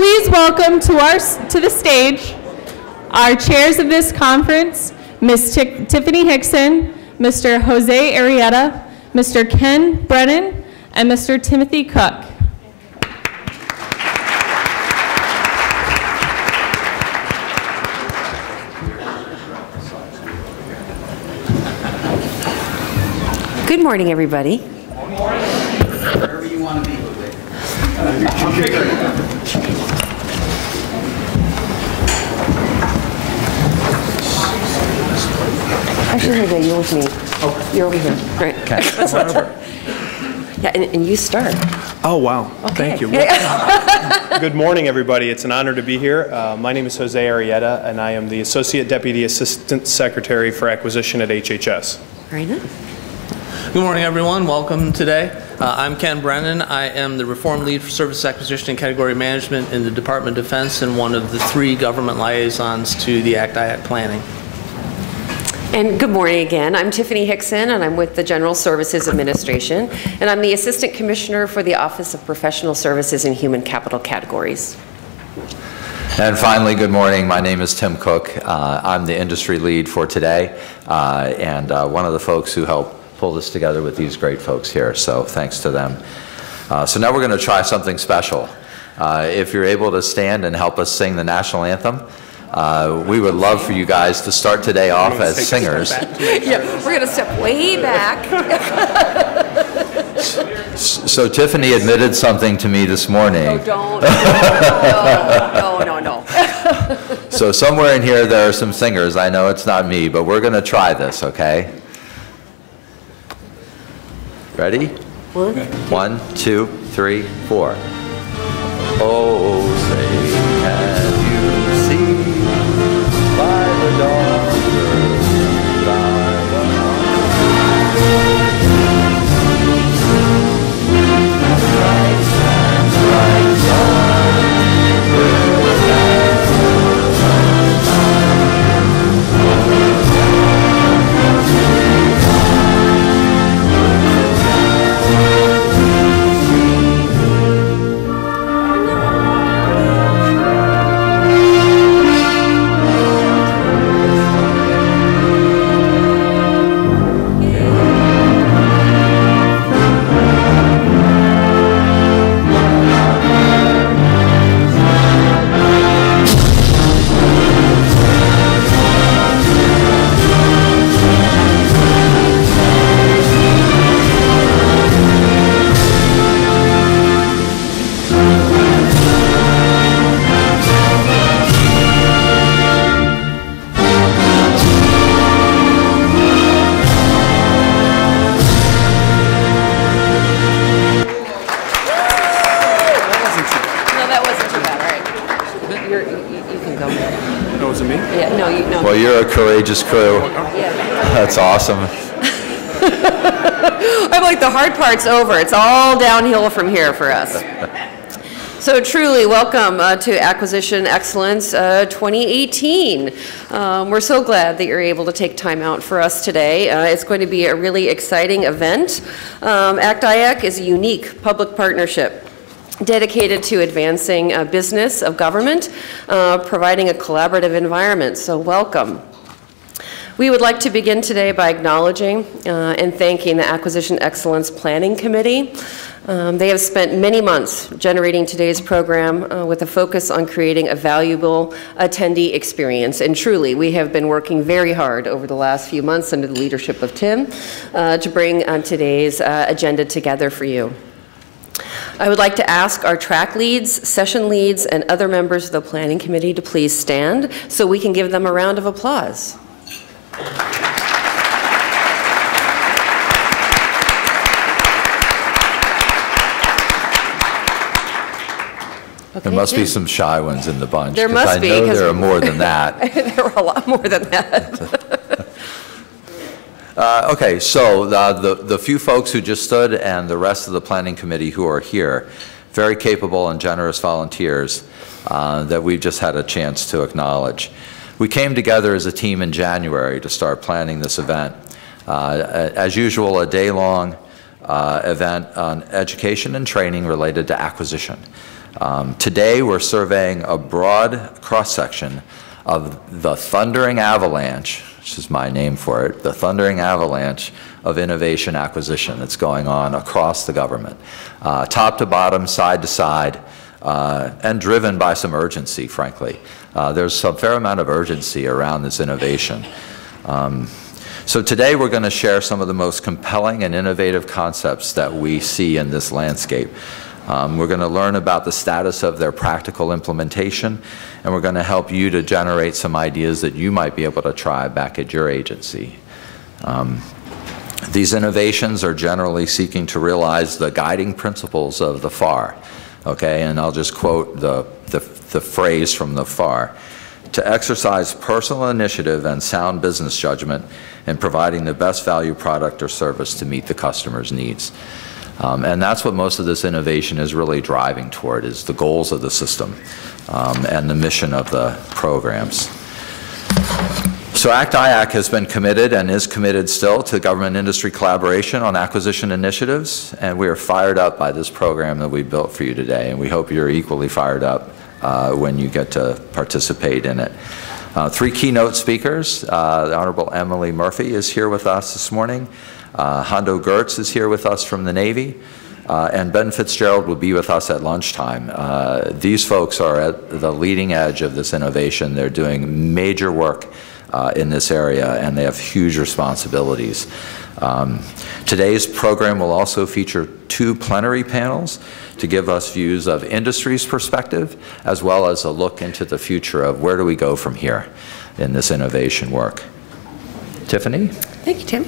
please welcome to the stage our chairs of this conference, Ms. Tiffany Hickson, Mr. Jose Arrieta, Mr. Ken Brennan, and Mr. Timothy Cook. Good morning, everybody. Good morning. Wherever you want to be. Actually, Jose, you're with me. Oh. You're over here. Great. Okay. That's over. Yeah, and you start. Oh, wow. Okay. Thank you. Good morning, everybody. It's an honor to be here. My name is Jose Arrieta, and I am the Associate Deputy Assistant Secretary for Acquisition at HHS. Very nice. Good morning, everyone. Welcome today. I'm Ken Brennan. I am the Reform Lead for Service Acquisition and Category Management in the Department of Defense and one of the 3 government liaisons to the ACT-IAC planning. And good morning again. I'm Tiffany Hickson, and I'm with the General Services Administration, and I'm the Assistant Commissioner for the Office of Professional Services and Human Capital Categories. And finally, good morning. My name is Tim Cook. I'm the industry lead for today, and one of the folks who helped pull this together with these great folks here, so thanks to them. So now we're going to try something special. If you're able to stand and help us sing the national anthem, we would love for you guys to start today off as singers. Yeah, we're going to step way back. So Tiffany admitted something to me this morning. Oh, don't. No. So somewhere in here there are some singers. I know it's not me, but we're going to try this, okay? Ready? 1, 2, 3, 4. Oh, say, can you see by the dawn's early light Well, you're a courageous crew. Yeah. That's awesome. I'm like, the hard part's over. It's all downhill from here for us. So truly, welcome to Acquisition Excellence 2018. We're so glad that you're able to take time out for us today. It's going to be a really exciting event. ACT-IAC is a unique public partnership dedicated to advancing business of government, providing a collaborative environment, so welcome. We would like to begin today by acknowledging and thanking the Acquisition Excellence Planning Committee. They have spent many months generating today's program with a focus on creating a valuable attendee experience. And truly, we have been working very hard over the last few months under the leadership of Tim to bring today's agenda together for you. I would like to ask our track leads, session leads, and other members of the Planning Committee to please stand so we can give them a round of applause. Okay, there must be some shy ones in the bunch. There must be. I know there are more than that. There are a lot more than that. Okay, so the few folks who just stood and the rest of the Planning Committee who are here, very capable and generous volunteers that we've just had a chance to acknowledge. We came together as a team in January to start planning this event. As usual, a day-long event on education and training related to acquisition. Today, we're surveying a broad cross-section of the thundering avalanche, which is my name for it, the thundering avalanche of innovation acquisition that's going on across the government, top to bottom, side to side, and driven by some urgency, frankly. There's a fair amount of urgency around this innovation. So today we're going to share some of the most compelling and innovative concepts that we see in this landscape. We're going to learn about the status of their practical implementation, and we're going to help you to generate some ideas that you might be able to try back at your agency. These innovations are generally seeking to realize the guiding principles of the FAR. Okay, and I'll just quote the phrase from the FAR: to exercise personal initiative and sound business judgment in providing the best value product or service to meet the customer's needs. And that's what most of this innovation is really driving toward, is the goals of the system and the mission of the programs. So ACT-IAC has been committed and is committed still to government-industry collaboration on acquisition initiatives, and we are fired up by this program that we built for you today, and we hope you're equally fired up when you get to participate in it. Three keynote speakers. The Honorable Emily Murphy is here with us this morning. Hondo Gertz is here with us from the Navy, and Ben Fitzgerald will be with us at lunchtime. These folks are at the leading edge of this innovation. They're doing major work in this area, and they have huge responsibilities. Today's program will also feature 2 plenary panels to give us views of industry's perspective, as well as a look into the future of where do we go from here in this innovation work. Tiffany? Thank you, Tim.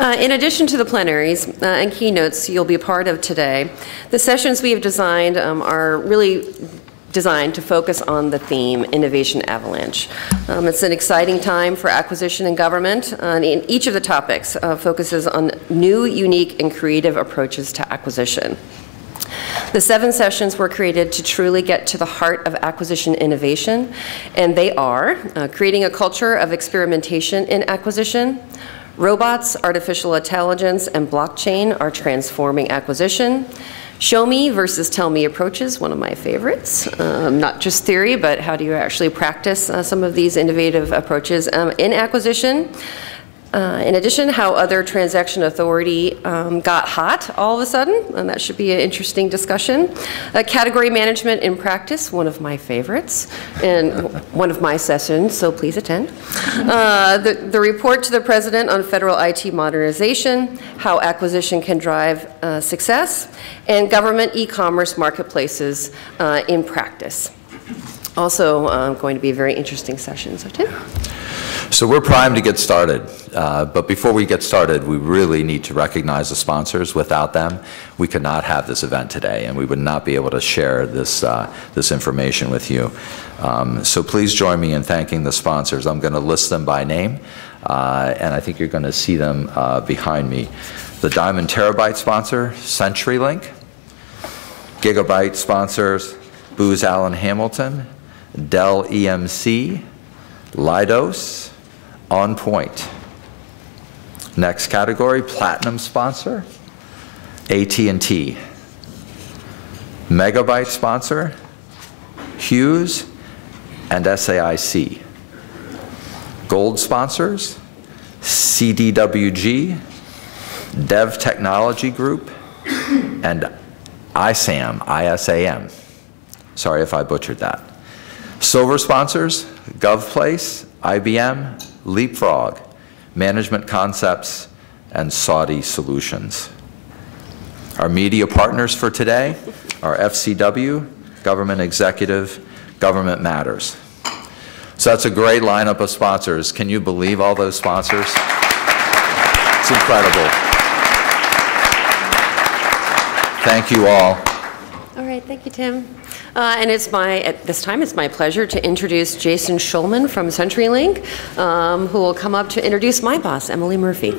In addition to the plenaries and keynotes you'll be a part of today, the sessions we have designed are really designed to focus on the theme Innovation Avalanche. It's an exciting time for acquisition in government, and in each of the topics focuses on new, unique, and creative approaches to acquisition. The 7 sessions were created to truly get to the heart of acquisition innovation, and they are creating a culture of experimentation in acquisition. Robots, artificial intelligence, and blockchain are transforming acquisition. Show me versus tell me approaches, one of my favorites. Not just theory, but how do you actually practice some of these innovative approaches in acquisition. In addition, how other transaction authority got hot all of a sudden, and that should be an interesting discussion. Category management in practice, one of my favorites, and one of my sessions, so please attend. The report to the President on federal IT modernization, how acquisition can drive success, and government e-commerce marketplaces in practice. Also going to be a very interesting session, so Tim. So we're primed to get started, but before we get started, we really need to recognize the sponsors. Without them, we could not have this event today, and we would not be able to share this, this information with you. So please join me in thanking the sponsors. I'm going to list them by name, and I think you're going to see them behind me. The Diamond Terabyte sponsor, CenturyLink. Gigabyte sponsors, Booz Allen Hamilton, Dell EMC, Leidos, On Point. Next category, Platinum sponsor, AT&T. Megabyte sponsor, Hughes and SAIC. Gold sponsors, CDWG, Dev Technology Group, and ISAM. Sorry if I butchered that. Silver sponsors, GovPlace, IBM, Leapfrog, Management Concepts, and Saudi Solutions. Our media partners for today are FCW, Government Executive, Government Matters. So that's a great lineup of sponsors. Can you believe all those sponsors? It's incredible. Thank you all. All right, thank you, Tim. And at this time, it's my pleasure to introduce Jason Schulman from CenturyLink, who will come up to introduce my boss, Emily Murphy.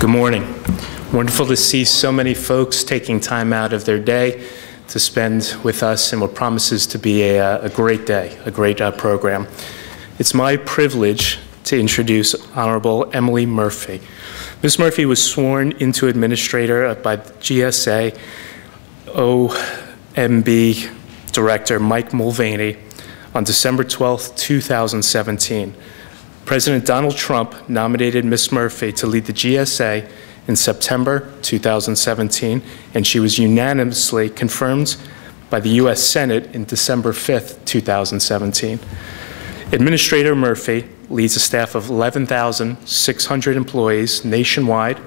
Good morning. Wonderful to see so many folks taking time out of their day to spend with us in what promises to be a great day, a great program. It's my privilege to introduce Honorable Emily Murphy. Ms. Murphy was sworn into administrator by GSA OMB Director Mike Mulvaney on December 12, 2017. President Donald Trump nominated Ms. Murphy to lead the GSA in September 2017, and she was unanimously confirmed by the U.S. Senate in December 5, 2017. Administrator Murphy leads a staff of 11,600 employees nationwide,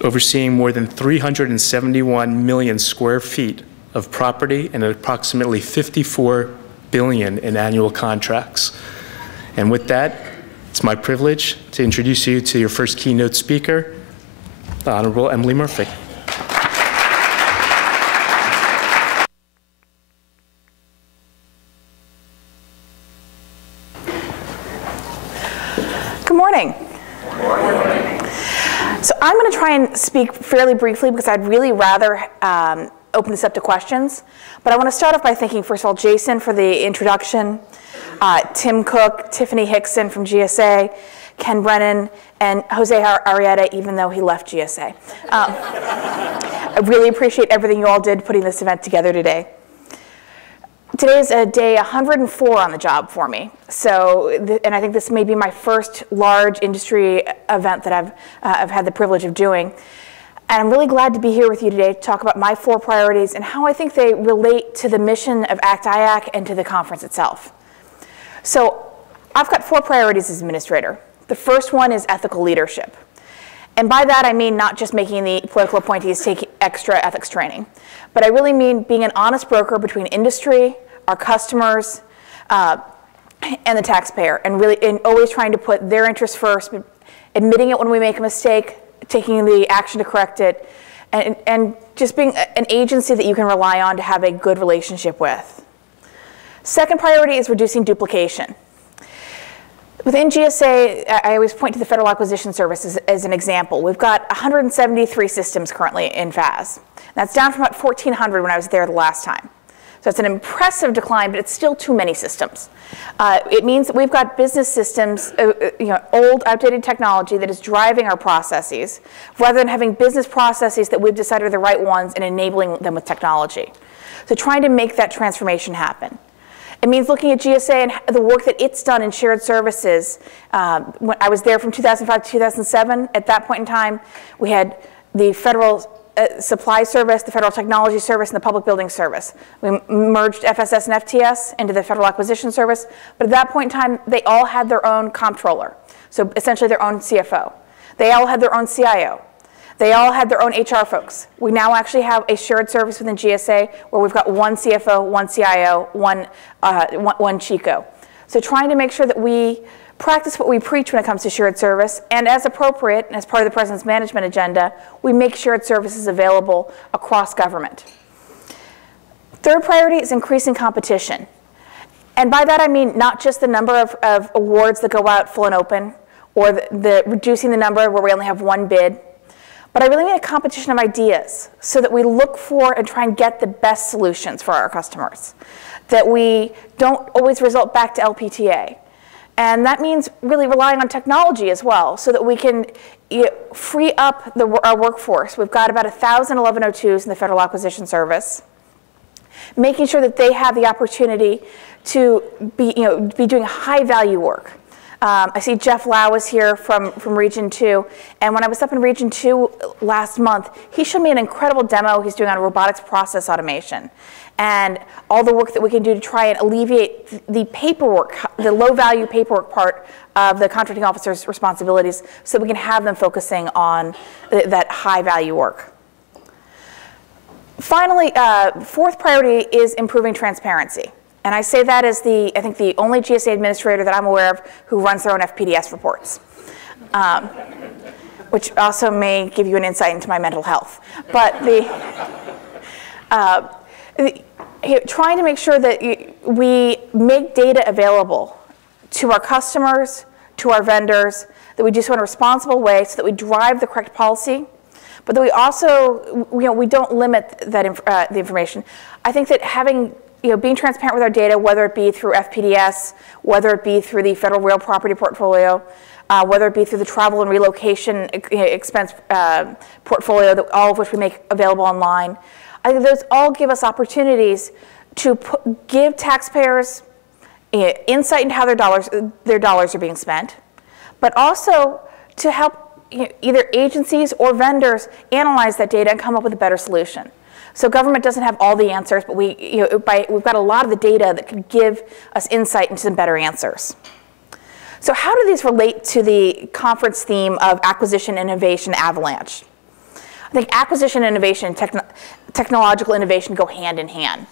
overseeing more than 371 million square feet of property and approximately $54 billion in annual contracts. And with that, it's my privilege to introduce you to your first keynote speaker, the Honorable Emily Murphy. Good morning. So I'm going to try and speak fairly briefly because I'd really rather open this up to questions. But I want to start off by thanking, first of all, Jason for the introduction, Tim Cook, Tiffany Hickson from GSA, Ken Brennan, and Jose Arrieta, even though he left GSA. I really appreciate everything you all did putting this event together today. Today is day 104 on the job for me. So, and I think this may be my first large industry event that I've had the privilege of doing. And I'm really glad to be here with you today to talk about my 4 priorities and how I think they relate to the mission of ACT-IAC and to the conference itself. So I've got 4 priorities as administrator. The first one is ethical leadership. And by that, I mean not just making the political appointees take extra ethics training, but I really mean being an honest broker between industry, our customers, and the taxpayer, and always trying to put their interests first, admitting it when we make a mistake, taking the action to correct it, and just being an agency that you can rely on to have a good relationship with. Second priority is reducing duplication. Within GSA, I always point to the Federal Acquisition Service as an example. We've got 173 systems currently in FAS. That's down from about 1,400 when I was there the last time. So it's an impressive decline, but it's still too many systems. It means that we've got business systems, old, outdated technology that is driving our processes, rather than having business processes that we've decided are the right ones and enabling them with technology. So trying to make that transformation happen. It means looking at GSA and the work that it's done in shared services. When I was there from 2005 to 2007. At that point in time, we had the Federal Supply Service, the Federal Technology Service, and the Public Building Service. We merged FSS and FTS into the Federal Acquisition Service. But at that point in time, they all had their own comptroller, so essentially their own CFO. They all had their own CIO. They all had their own HR folks. We now actually have a shared service within GSA where we've got one CFO, one CIO, one Chico. So trying to make sure that we practice what we preach when it comes to shared service, and as appropriate, and as part of the President's management agenda, we make shared services available across government. Third priority is increasing competition. And by that I mean not just the number of awards that go out full and open, or the reducing the number where we only have one bid, but I really mean a competition of ideas so that we look for and try and get the best solutions for our customers, that we don't always result back to LPTA. And that means really relying on technology as well so that we can free up our workforce. We've got about 1,000 1102s in the Federal Acquisition Service, making sure that they have the opportunity to be doing high-value work. I see Jeff Lau is here from Region 2, and when I was up in Region 2 last month, he showed me an incredible demo he's doing on robotics process automation and all the work that we can do to try and alleviate the paperwork, the low-value paperwork part of the contracting officer's responsibilities so we can have them focusing on that high-value work. Finally, fourth priority is improving transparency. And I say that as I think the only GSA administrator that I'm aware of who runs their own FPDS reports, which also may give you an insight into my mental health. But trying to make sure that we make data available to our customers, to our vendors, that we do so in a responsible way so that we drive the correct policy, but that we also, we don't limit that the information. I think that having being transparent with our data, whether it be through FPDS, whether it be through the federal real property portfolio, whether it be through the travel and relocation expense portfolio, all of which we make available online. I think those all give us opportunities to give taxpayers insight into how their dollars are being spent, but also to help either agencies or vendors analyze that data and come up with a better solution. So government doesn't have all the answers, but we've got a lot of the data that could give us insight into some better answers. So how do these relate to the conference theme of acquisition, innovation, avalanche? I think acquisition, innovation, and technological innovation go hand in hand.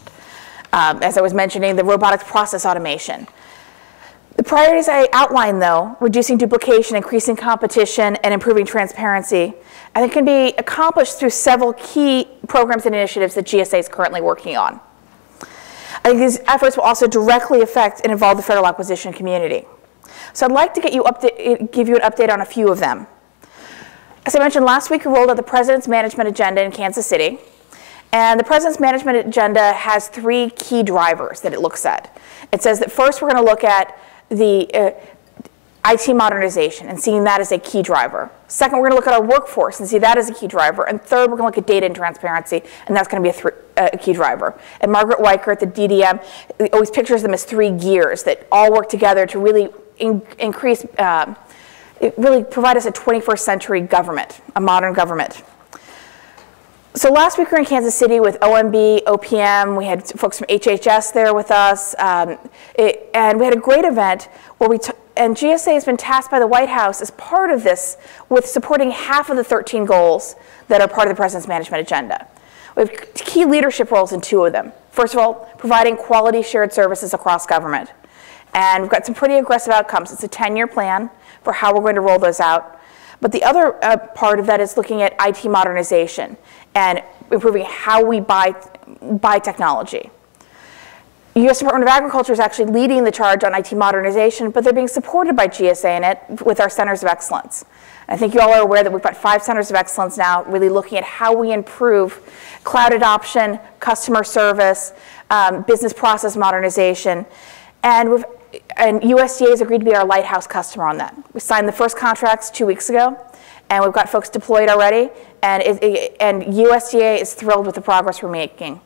As I was mentioning, the robotics process automation. The priorities I outlined, though, reducing duplication, increasing competition, and improving transparency, I think can be accomplished through several key programs and initiatives that GSA is currently working on. I think these efforts will also directly affect and involve the federal acquisition community. So I'd like to give you an update on a few of them. As I mentioned last week, we rolled out the President's Management Agenda in Kansas City. And the President's Management Agenda has 3 key drivers that it looks at. It says that first we're going to look at the IT modernization and seeing that as a key driver. Second, we're going to look at our workforce and see that as a key driver. And third, we're going to look at data and transparency, and that's going to be a key driver. And Margaret Weichert, the DDM, always pictures them as 3 gears that all work together to really increase, really provide us a 21st century government, a modern government. So last week we were in Kansas City with OMB, OPM. We had folks from HHS there with us. And we had a great event where and GSA has been tasked by the White House as part of this with supporting half of the 13 goals that are part of the President's Management Agenda. We have key leadership roles in 2 of them. First of all, providing quality shared services across government. And we've got some pretty aggressive outcomes. It's a 10-year plan for how we're going to roll those out. But the other part of that is looking at IT modernization and improving how we buy technology. The U.S. Department of Agriculture is actually leading the charge on IT modernization, but they're being supported by GSA in it with our centers of excellence. And I think you all are aware that we've got 5 centers of excellence now really looking at how we improve cloud adoption, customer service, business process modernization. And USDA has agreed to be our lighthouse customer on that. We signed the first contracts 2 weeks ago, and we've got folks deployed already, and USDA is thrilled with the progress we're making.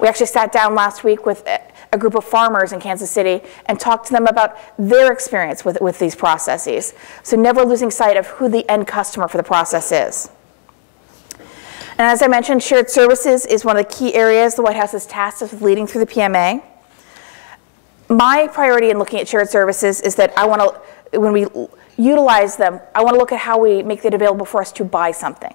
We actually sat down last week with a group of farmers in Kansas City and talked to them about their experience with these processes. So never losing sight of who the end customer for the process is. And as I mentioned, shared services is one of the key areas the White House has tasked us with leading through the PMA. My priority in looking at shared services is that I want to, when we utilize them, I want to look at how we make it available for us to buy something.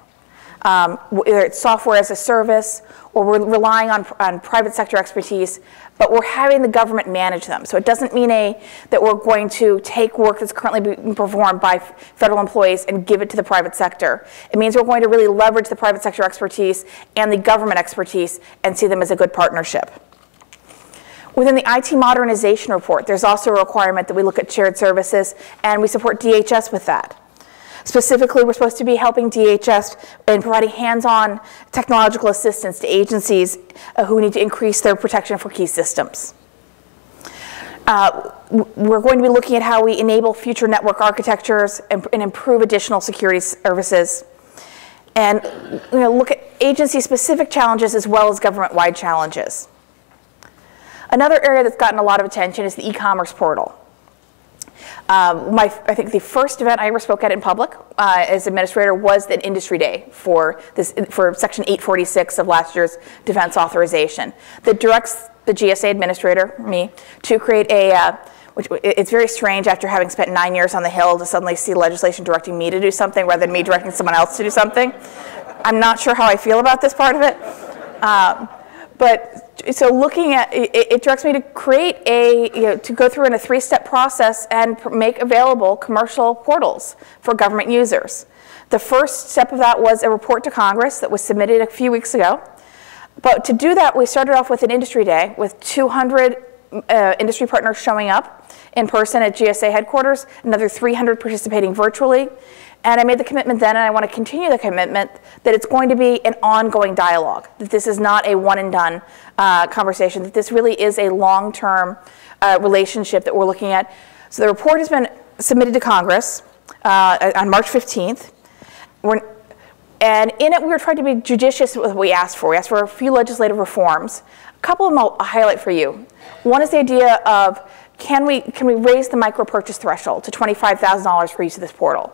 Whether it's software as a service, or we're relying on private sector expertise, but we're having the government manage them. So it doesn't mean that we're going to take work that's currently being performed by federal employees and give it to the private sector. It means we're going to really leverage the private sector expertise and the government expertise and see them as a good partnership. Within the IT modernization report, there's also a requirement that we look at shared services, and we support DHS with that. Specifically, we're supposed to be helping DHS in providing hands-on technological assistance to agencies who need to increase their protection for key systems. We're going to be looking at how we enable future network architectures and improve additional security services. And look at agency-specific challenges as well as government-wide challenges. Another area that's gotten a lot of attention is the e-commerce portal. I think the first event I ever spoke at in public as administrator was an industry day for Section 846 of last year's defense authorization that directs the GSA administrator, me, to create which it's very strange after having spent 9 years on the Hill to suddenly see legislation directing me to do something rather than me directing someone else to do something. I'm not sure how I feel about this part of it. But so looking at it directs me to create to go through in a 3-step process and make available commercial portals for government users. The first step of that was a report to Congress that was submitted a few weeks ago. But to do that, we started off with an industry day with 200 industry partners showing up in person at GSA headquarters, another 300 participating virtually. And I made the commitment then, and I want to continue the commitment, that it's going to be an ongoing dialogue, that this is not a one-and-done conversation, that this really is a long-term relationship that we're looking at. So the report has been submitted to Congress on March 15th. And in it, we were trying to be judicious with what we asked for. We asked for a few legislative reforms. A couple of them I'll highlight for you. One is the idea of, can we raise the micro-purchase threshold to $25,000 for use of this portal,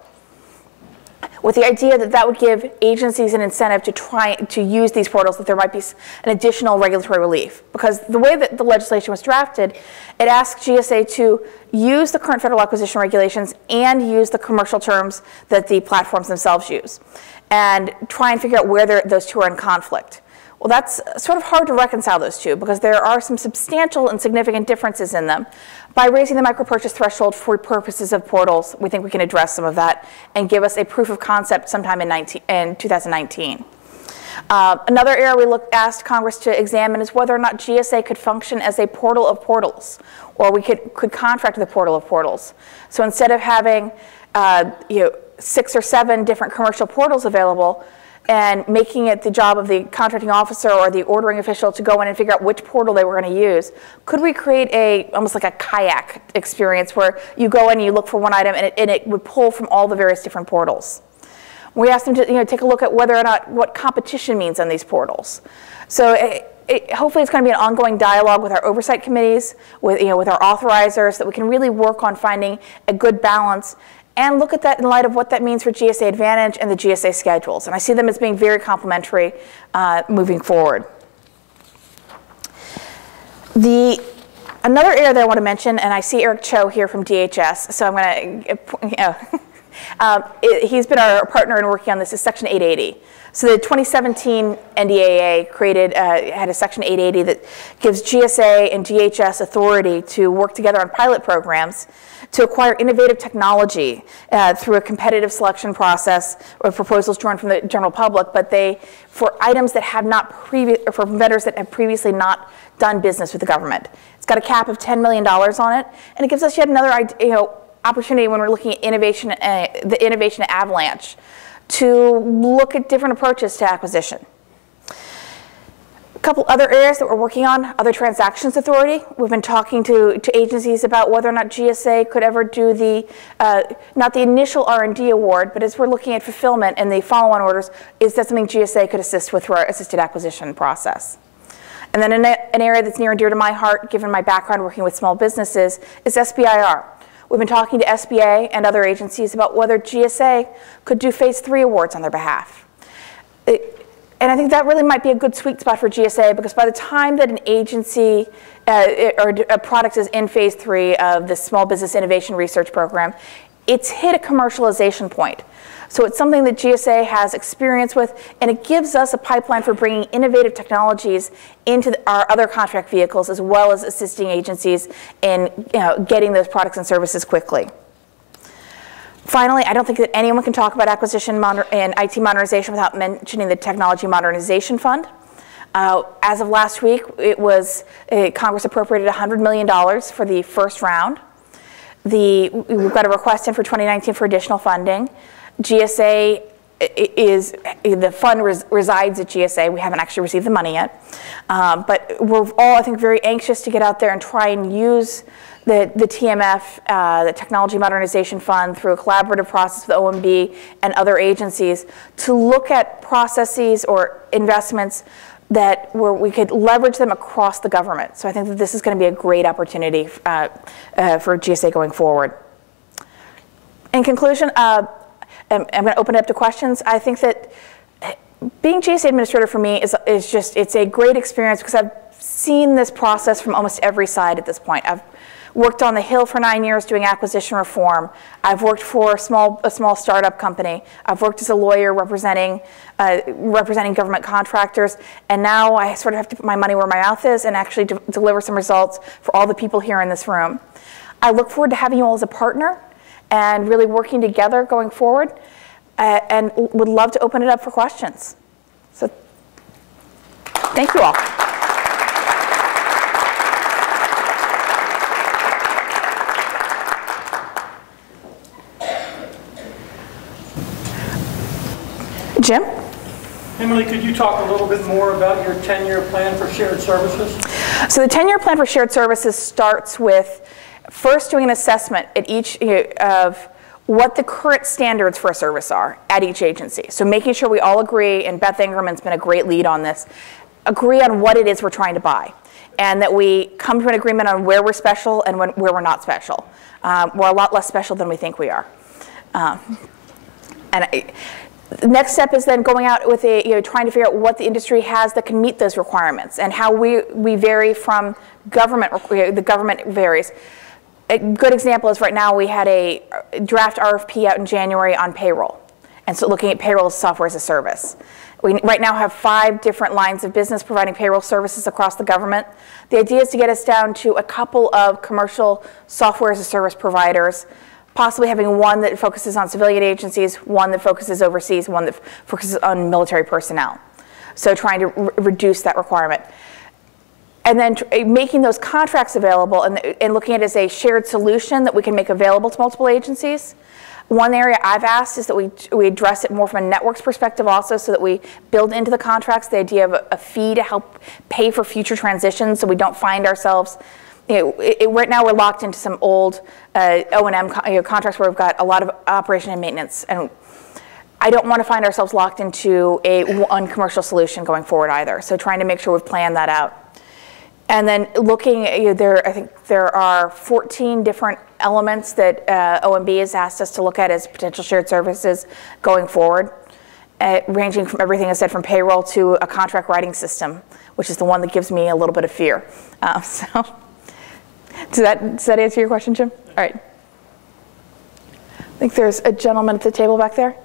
with the idea that that would give agencies an incentive to try to use these portals, that there might be an additional regulatory relief. Because the way that the legislation was drafted, it asked GSA to use the current federal acquisition regulations and use the commercial terms that the platforms themselves use, and try and figure out where those two are in conflict. Well, that's sort of hard to reconcile those two, because there are some substantial and significant differences in them. By raising the micro-purchase threshold for purposes of portals, we think we can address some of that and give us a proof of concept sometime in 2019. Another area we asked Congress to examine is whether or not GSA could function as a portal of portals, or we could contract with a portal of portals. So instead of having 6 or 7 different commercial portals available, and making it the job of the contracting officer or the ordering official to go in and figure out which portal they were going to use, could we create almost like a kayak experience where you go in and you look for one item and it would pull from all the various different portals? We asked them to take a look at whether or not what competition means on these portals. So hopefully it's going to be an ongoing dialogue with our oversight committees, with our authorizers, that we can really work on finding a good balance and look at that in light of what that means for GSA Advantage and the GSA schedules. And I see them as being very complementary moving forward. Another area that I want to mention, and I see Eric Cho here from DHS, so I'm going to, he's been our partner in working on this, is Section 880. So the 2017 NDAA had a Section 880 that gives GSA and DHS authority to work together on pilot programs to acquire innovative technology through a competitive selection process or proposals drawn from the general public, but for items that have not for vendors that have previously not done business with the government. It's got a cap of $10 million on it, and it gives us yet another opportunity when we're looking at innovation, the innovation avalanche, to look at different approaches to acquisition. A couple other areas that we're working on, other transactions authority. We've been talking to agencies about whether or not GSA could ever do not the initial R&D award, but as we're looking at fulfillment and the follow-on orders, is that something GSA could assist with through our assisted acquisition process? And then an area that's near and dear to my heart, given my background working with small businesses, is SBIR. We've been talking to SBA and other agencies about whether GSA could do phase 3 awards on their behalf. And I think that really might be a good sweet spot for GSA, because by the time that an agency or a product is in phase 3 of the Small Business Innovation Research Program, it's hit a commercialization point. So it's something that GSA has experience with, and it gives us a pipeline for bringing innovative technologies into our other contract vehicles, as well as assisting agencies in getting those products and services quickly. Finally, I don't think that anyone can talk about acquisition and IT modernization without mentioning the Technology Modernization Fund. As of last week, Congress appropriated $100 million for the first round. We've got a request in for 2019 for additional funding. GSA the fund resides at GSA. We haven't actually received the money yet. But we're all, I think, very anxious to get out there and try and use the TMF, the Technology Modernization Fund, through a collaborative process with OMB and other agencies to look at processes or investments where we could leverage them across the government. So I think that this is going to be a great opportunity for GSA going forward. In conclusion, I'm going to open it up to questions. I think that being GSA administrator for me it's a great experience, because I've seen this process from almost every side at this point. I've worked on the Hill for 9 years doing acquisition reform. I've worked for a small startup company. I've worked as a lawyer representing government contractors, and now I sort of have to put my money where my mouth is and actually deliver some results for all the people here in this room. I look forward to having you all as a partner and really working together going forward, and would love to open it up for questions. So thank you all. Jim? Emily, could you talk a little bit more about your 10-year plan for shared services? So the 10-year plan for shared services starts with first doing an assessment at each of what the current standards for a service are at each agency. So making sure we all agree, and Beth Ingerman's been a great lead on this, agree on what it is we're trying to buy, and that we come to an agreement on where we're special and where we're not special. We're a lot less special than we think we are. The next step is then going out with trying to figure out what the industry has that can meet those requirements and how we vary from government. The government varies. A good example is right now we had a draft RFP out in January on payroll, and so looking at payroll software as a service. We right now have 5 different lines of business providing payroll services across the government. The idea is to get us down to a couple of commercial software as a service providers, possibly having one that focuses on civilian agencies, one that focuses overseas, one that focuses on military personnel. So trying to reduce that requirement. And then making those contracts available and looking at it as a shared solution that we can make available to multiple agencies. One area I've asked is that we address it more from a networks perspective also, so that we build into the contracts the idea of a fee to help pay for future transitions, so we don't find ourselves, right now we're locked into some old O&M contracts where we've got a lot of operation and maintenance, and I don't want to find ourselves locked into one commercial solution going forward either. So trying to make sure we've planned that out. And then looking, I think there are 14 different elements that OMB has asked us to look at as potential shared services going forward, ranging from everything I said from payroll to a contract writing system, which is the one that gives me a little bit of fear. So does that answer your question, Jim? All right. I think there's a gentleman at the table back there.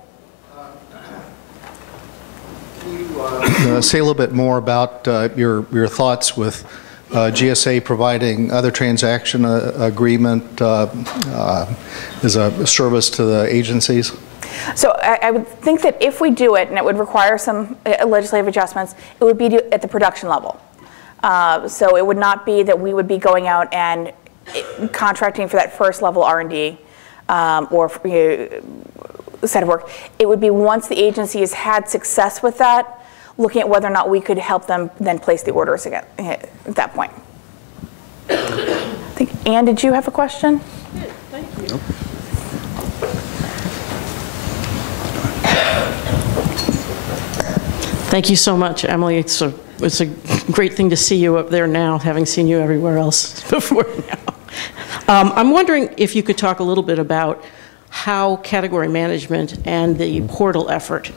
Can you say a little bit more about your thoughts with GSA providing other transaction agreement as a service to the agencies? So I would think that if we do it, and it would require some legislative adjustments, it would be at the production level. So it would not be that we would be going out and contracting for that first level R&D or set of work. It would be once the agency has had success with that, looking at whether or not we could help them then place the orders again at that point. I think, Ann, did you have a question? Yeah, thank you. Nope. Thank you so much, Emily. It's a great thing to see you up there now, having seen you everywhere else before now. I'm wondering if you could talk a little bit about how category management and the portal effort,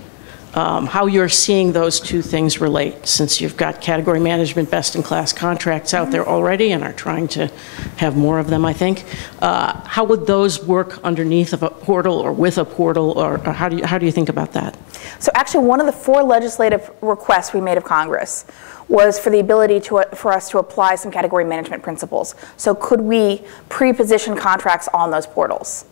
how you're seeing those two things relate, since you've got category management best-in-class contracts out there already and are trying to have more of them, I think. How would those work underneath of a portal or with a portal, or how do you think about that? So actually, one of the 4 legislative requests we made of Congress was for the ability for us to apply some category management principles. So could we pre-position contracts on those portals?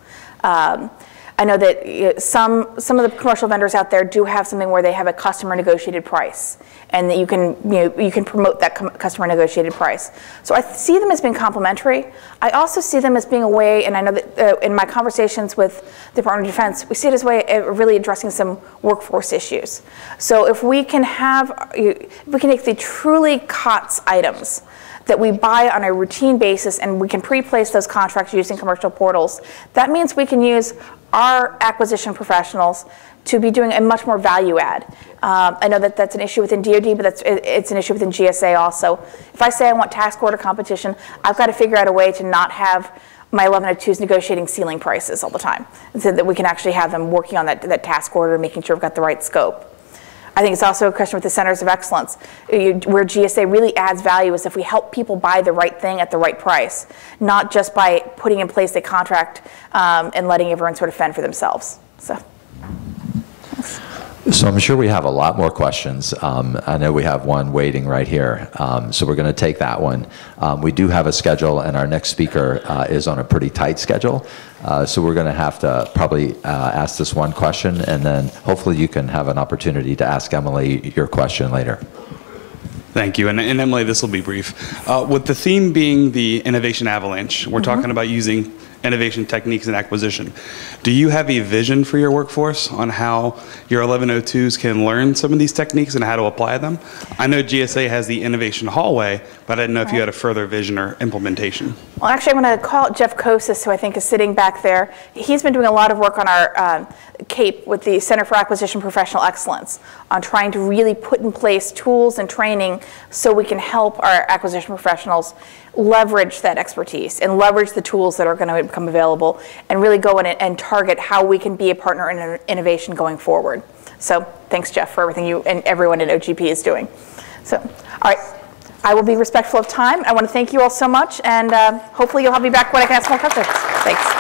I know that some of the commercial vendors out there do have something where they have a customer negotiated price, and that you can promote that customer negotiated price. So I see them as being complementary. I also see them as being a way, and I know that in my conversations with the Department of Defense, we see it as a way of really addressing some workforce issues. So if we can take the truly COTS items that we buy on a routine basis, and we can pre-place those contracts using commercial portals, that means we can use our acquisition professionals to be doing a much more value add. I know that that's an issue within DoD, but it's an issue within GSA also. If I say I want task order competition, I've got to figure out a way to not have my 1102s negotiating ceiling prices all the time, so that we can actually have them working on that task order, making sure we've got the right scope. I think it's also a question with the centers of excellence, where GSA really adds value is if we help people buy the right thing at the right price, not just by putting in place a contract and letting everyone sort of fend for themselves. So I'm sure we have a lot more questions. I know we have one waiting right here, so we're going to take that one. We do have a schedule, and our next speaker is on a pretty tight schedule. So we're going to have to probably ask this one question, and then hopefully you can have an opportunity to ask Emily your question later. Thank you. And Emily, this will be brief. With the theme being the innovation avalanche, we're talking about using innovation techniques and acquisition. Do you have a vision for your workforce on how your 1102s can learn some of these techniques and how to apply them? I know GSA has the innovation hallway, but I didn't know if you had a further vision or implementation. Well, actually, I'm going to call Jeff Kosis, who I think is sitting back there. He's been doing a lot of work on our CAPE with the Center for Acquisition Professional Excellence on trying to really put in place tools and training so we can help our acquisition professionals leverage that expertise and leverage the tools that are going to become available and really go in and target how we can be a partner in innovation going forward. So thanks, Jeff, for everything you and everyone at OGP is doing. So, all right. I will be respectful of time. I want to thank you all so much, and hopefully you'll have me back when I can ask more questions. Thanks.